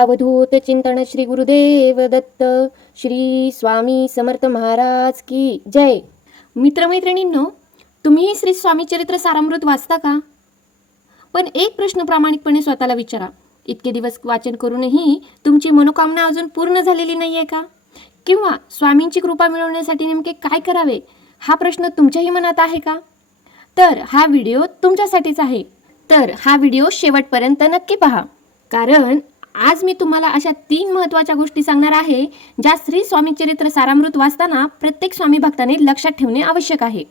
अवधूत चिंतन श्री गुरुदेव दत्त. श्री स्वामी समर्थ महाराज की जय. मित्रमैत्रिणींनो, तुम्ही श्री स्वामी चरित्र सारामृत वाचता का? पण एक प्रश्न प्रामाणिकपणे स्वतःला विचारा, इतके दिवस वाचन करूनही तुमची मनोकामना अजून पूर्ण झालेली नाही आहे का? किंवा स्वामींची कृपा मिळवण्यासाठी नेमके काय करावे हा प्रश्न तुमच्याही मनात आहे का? तर हा व्हिडिओ तुमच्यासाठीच आहे. तर हा व्हिडिओ शेवटपर्यंत नक्की पहा, कारण आज मी तुम्हाला अशा 3 महत्त्वाच्या गोष्टी सांगणार आहे ज्या श्री स्वामी चरित्र सारामृत वाचताना प्रत्येक स्वामी भक्ताने लक्षात ठेवणे आवश्यक आहे.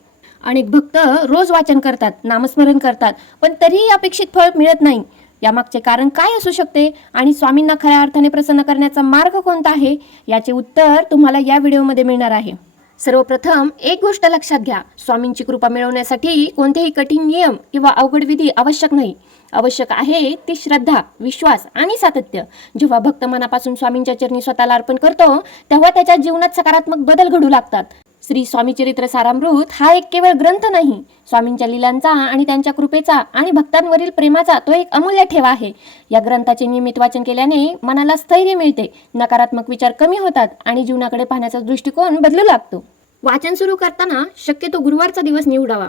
अनेक भक्त रोज वाचन करतात, नामस्मरण करतात, पण तरीही अपेक्षित फळ मिळत नाही. यामागचे कारण काय असू शकते आणि स्वामींना खऱ्या अर्थाने प्रसन्न करण्याचा मार्ग कोणता आहे, याचे उत्तर तुम्हाला या व्हिडिओमध्ये मिळणार आहे. सर्वप्रथम एक गोष्ट लक्षात घ्या, स्वामींची कृपा मिळवण्यासाठी कोणतेही कठीण नियम किंवा अवघड विधी आवश्यक नाही. आवश्यक आहे ती श्रद्धा, विश्वास आणि सातत्य. जेव्हा भक्त मनापासून स्वामींच्या चरणी स्वतःला अर्पण करतो, तेव्हा त्याच्या जीवनात सकारात्मक बदल घडू लागतात. श्री स्वामी चरित्र सारामृत हा एक केवळ ग्रंथ नाही, स्वामींच्या लीलांचा आणि त्यांच्या कृपेचा आणि भक्तांवरील प्रेमाचा तो एक अमूल्य ठेवा आहे. या ग्रंथाचे नियमित वाचन केल्याने मनाला स्थैर्य मिळते, नकारात्मक विचार कमी होतात आणि जीवनाकडे पाहण्याचा दृष्टिकोन बदलू लागतो. वाचन सुरू करताना शक्यतो गुरुवारचा दिवस निवडावा.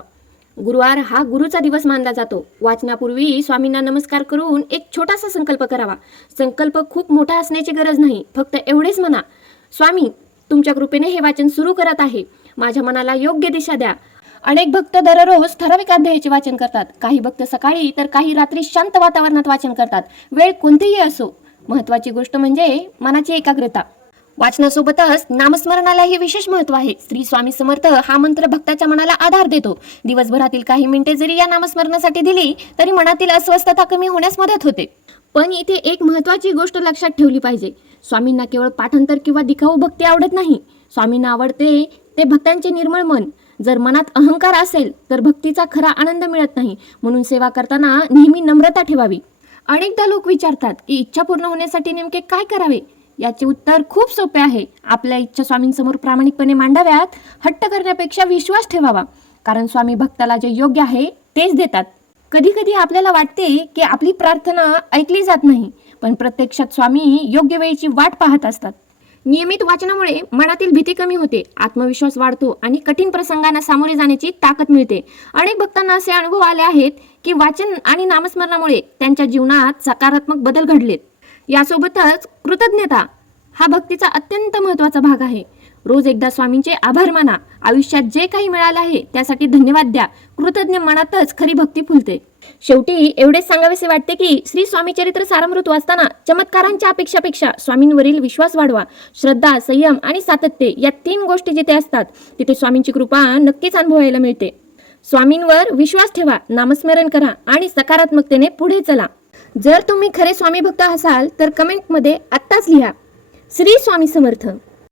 गुरुवार हा गुरुचा दिवस मानला जातो. वाचनापूर्वी स्वामींना नमस्कार करून एक छोटासा संकल्प करावा. संकल्प खूप मोठा असण्याची गरज नाही, फक्त एवढेच म्हणा, स्वामी तुमच्या कृपेने हे वाचन सुरू करत आहे, माझ्या मनाला योग्य दिशा द्या. अनेक भक्त दररोज ठराविक अध्यायाचे वाचन करतात. काही भक्त सकाळी तर काही रात्री शांत वातावरणात वाचन करतात. वेळ कोणतीही असो, महत्त्वाची गोष्ट म्हणजे मनाची एकाग्रता. वाचनासोबतच नामस्मरणालाही विशेष महत्त्व आहे. श्री स्वामी समर्थ हा मंत्र भक्ताच्या मनाला आधार देतो. दिवसभरातील काही मिनिटे जरी या नामस्मरणासाठी दिली तरी मनातील अस्वस्थता कमी होण्यास मदत होते. पण इथे एक महत्त्वाची गोष्ट लक्षात ठेवली पाहिजे, स्वामींना केवळ पाठांतर किंवा दिखाऊ भक्ती आवडत नाही. स्वामींना आवडते ते भक्तांचे निर्मळ मन. जर मनात अहंकार असेल तर भक्तीचा खरा आनंद मिळत नाही. म्हणून सेवा करताना नेहमी नम्रता ठेवावी. अनेकदा लोक विचारतात की इच्छा पूर्ण होण्यासाठी नेमके काय करावे. याचे उत्तर खूप सोपे आहे. आपल्या इच्छा स्वामींसमोर प्रामाणिकपणे मांडाव्यात. हट्ट करण्यापेक्षा विश्वास ठेवावा, कारण स्वामी भक्ताला जे योग्य आहे तेच देतात. कधी कधी आपल्याला वाटते की आपली प्रार्थना ऐकली जात नाही, पण प्रत्यक्षात स्वामी योग्य वेळेची वाट पाहत असतात. नियमित वाचनामुळे मनातील भीती कमी होते, आत्मविश्वास वाढतो आणि कठीण प्रसंगांना सामोरे जाण्याची ताकद मिळते. अनेक भक्तांना असे अनुभव आले आहेत की वाचन आणि नामस्मरणामुळे त्यांच्या जीवनात सकारात्मक बदल घडलेत. यासोबतच कृतज्ञता हा भक्तीचा अत्यंत महत्त्वाचा भाग आहे. रोज एकदा स्वामींचे आभार माना. आयुष्यात जे काही मिळाले आहे त्यासाठी धन्यवाद द्या. कृतज्ञ मनातच खरी भक्ती फुलते. शेवटी एवढेच सांगावेसे वाटते की श्री स्वामी चरित्र सारामृत वाचताना चमत्कारांच्या अपेक्षापेक्षा स्वामींवरील विश्वास वाढवा. श्रद्धा, संयम आणि सातत्य या 3 गोष्टी जिथे असतात तिथे स्वामींची कृपा नक्कीच अनुभवायला मिळते. स्वामींवर विश्वास ठेवा, नामस्मरण करा आणि सकारात्मकतेने पुढे चला. जर तुम्ही खरे स्वामी भक्त असाल तर कमेंटमध्ये आत्ताच लिहा, श्री स्वामी समर्थ.